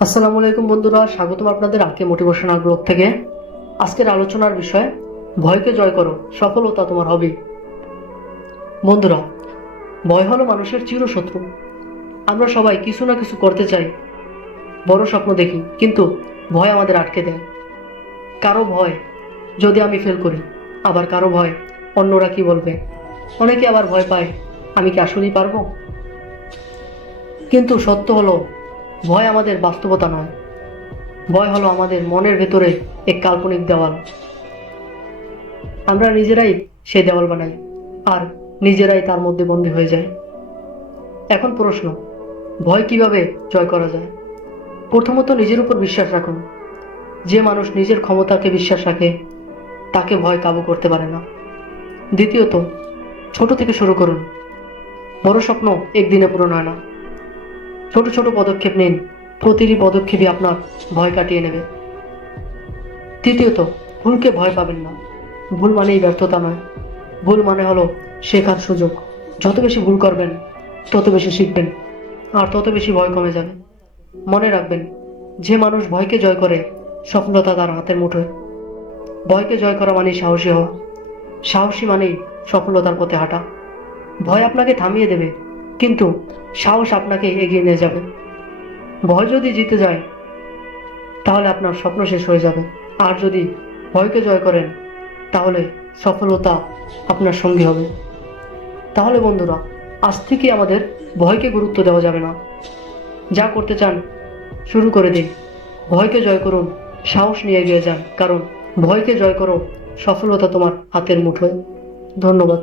আসসালামু আলাইকুম বন্ধুরা, স্বাগতম আপনাদের আকে মোটিভেশনাল ব্লগ থেকে। আজকের আলোচনার বিষয়, ভয়কে জয় করো, সফলতা তোমার হবে। বন্ধুরা, ভয় হলো মানুষের চিরশত্রু। আমরা সবাই কিছু না কিছু করতে চাই, বড় স্বপ্ন দেখি, কিন্তু ভয় আমাদের আটকে দেয়। কারো ভয় যদি আমি ফেল করি, আবার কারো ভয় অন্যরা কি বলবে। অনেকে আবার ভয় পায় আমি কি আসলেই পারবো। কিন্তু সত্য হলো, ভয় আমাদের বাস্তবতা নয়। ভয় হলো আমাদের মনের ভেতরে এক কাল্পনিক দেওয়াল। আমরা নিজেরাই সেই দেওয়াল বানাই, আর নিজেরাই তার মধ্যে বন্দী হয়ে যায়। এখন প্রশ্ন, ভয় কিভাবে জয় করা যায়? প্রথমত, নিজের উপর বিশ্বাস রাখুন। যে মানুষ নিজের ক্ষমতাকে বিশ্বাস রাখে, তাকে ভয় কাবু করতে পারে না। দ্বিতীয়ত, ছোট থেকে শুরু করুন। বড় স্বপ্ন একদিনে পূরণ হয় না। ছোট ছোট পদক্ষেপ নিন, প্রতিটি পদক্ষেপই আপনার ভয় কাটিয়ে নেবে। তৃতীয়ত, ভুলকে ভয় পাবেন না। ভুল মানেই ব্যর্থতা নয়, ভুল মানে হলো শেখার সুযোগ। যত বেশি ভুল করবেন, তত বেশি শিখবেন, আর তত বেশি ভয় কমে যাবে। মনে রাখবেন, যে মানুষ ভয়কে জয় করে, সফলতা তার হাতের মুঠোয়। ভয়কে জয় করা মানেই সাহসী হওয়া, সাহসী মানেই সফলতার পথে হাঁটা। ভয় আপনাকে থামিয়ে দেবে, কিন্তু সাহস আপনাকে এগিয়ে নিয়ে যাবে। ভয় যদি জিতে যায়, তাহলে আপনার স্বপ্ন শেষ হয়ে যাবে। আর যদি ভয়কে জয় করেন, তাহলে সফলতা আপনার সঙ্গী হবে। তাহলে বন্ধুরা, আজ থেকে আমাদের ভয়কে গুরুত্ব দেওয়া যাবে না। যা করতে চান শুরু করে দিন। ভয়কে জয় করুন, সাহস নিয়ে এগিয়ে যান, কারণ ভয়কে জয় করো, সফলতা তোমার হাতের মুঠোয়। ধন্যবাদ।